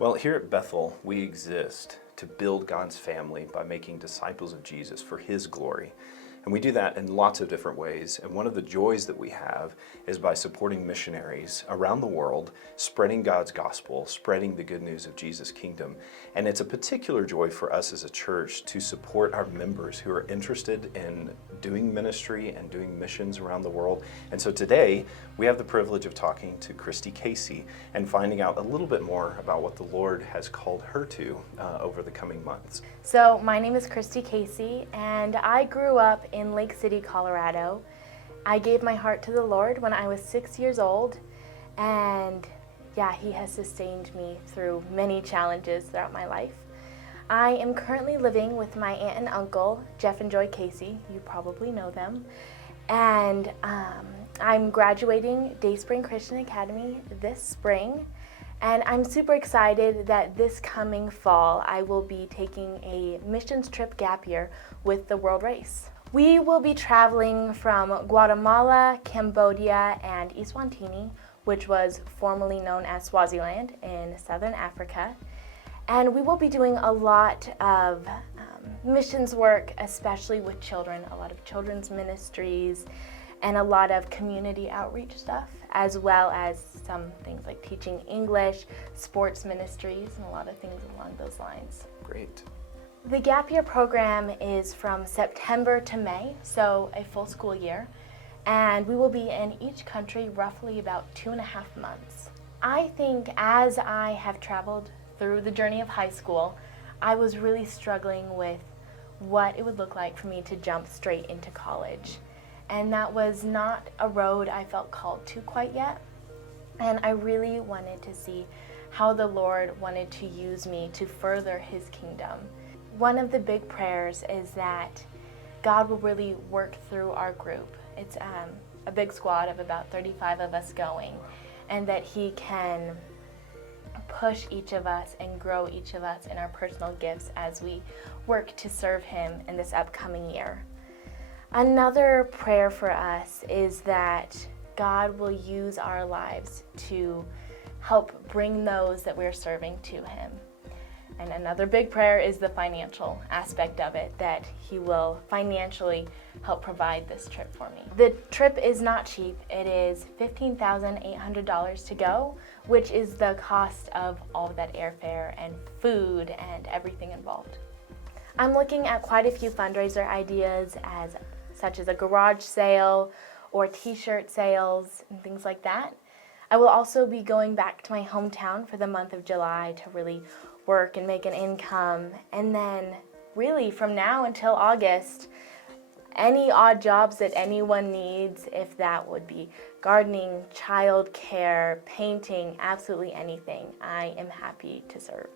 Well, here at Bethel, we exist to build God's family by making disciples of Jesus for His glory. And we do that in lots of different ways. And one of the joys that we have is by supporting missionaries around the world, spreading God's gospel, spreading the good news of Jesus' kingdom. And it's a particular joy for us as a church to support our members who are interested in doing ministry and doing missions around the world. And so today, we have the privilege of talking to Kristy Casey and finding out a little bit more about what the Lord has called her to over the coming months. So my name is Kristy Casey, and I grew up in Lake City, Colorado. I gave my heart to the Lord when I was 6 years old, and He has sustained me through many challenges throughout my life. I am currently living with my aunt and uncle, Jeff and Joy Casey. You probably know them. And I'm graduating Dayspring Christian Academy this spring. And I'm super excited that this coming fall, I will be taking a missions trip gap year with the World Race. We will be traveling from Guatemala, Cambodia, and Eswatini, which was formerly known as Swaziland in Southern Africa. And we will be doing a lot of missions work, especially with children, a lot of children's ministries, and a lot of community outreach stuff, as well as some things like teaching English, sports ministries, and a lot of things along those lines. Great. The Gap Year program is from September to May, so a full school year, and we will be in each country roughly about 2.5 months. I think as I have traveled through the journey of high school, I was really struggling with what it would look like for me to jump straight into college. And that was not a road I felt called to quite yet. And I really wanted to see how the Lord wanted to use me to further His kingdom. One of the big prayers is that God will really work through our group. It's a big squad of about 35 of us going, and that He can push each of us and grow each of us in our personal gifts as we work to serve Him in this upcoming year. Another prayer for us is that God will use our lives to help bring those that we're serving to Him. And another big prayer is the financial aspect of it, that He will financially help provide this trip for me. The trip is not cheap. It is $15,800 to go, which is the cost of all of that airfare and food and everything involved. I'm looking at quite a few fundraiser ideas such as a garage sale or t-shirt sales and things like that. I will also be going back to my hometown for the month of July to really work and make an income. And then really from now until August, any odd jobs that anyone needs, if that would be gardening, childcare, painting, absolutely anything, I am happy to serve.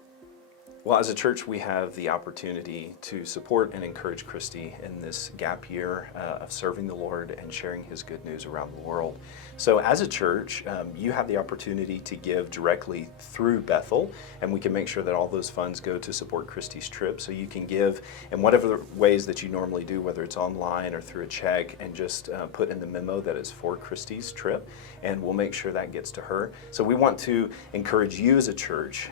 Well, as a church, we have the opportunity to support and encourage Kristy in this gap year of serving the Lord and sharing His good news around the world. So as a church, you have the opportunity to give directly through Bethel, and we can make sure that all those funds go to support Kristy's trip. So you can give in whatever ways that you normally do, whether it's online or through a check, and just put in the memo that is for Kristy's trip, and we'll make sure that gets to her. So we want to encourage you as a church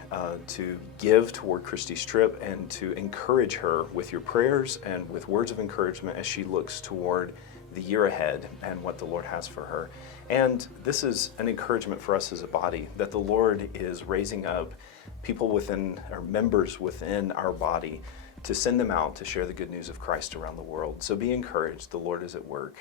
to give toward Kristy's trip and to encourage her with your prayers and with words of encouragement as she looks toward the year ahead and what the Lord has for her. And this is an encouragement for us as a body, that the Lord is raising up people within, or members within our body, to send them out to share the good news of Christ around the world. So be encouraged. The Lord is at work.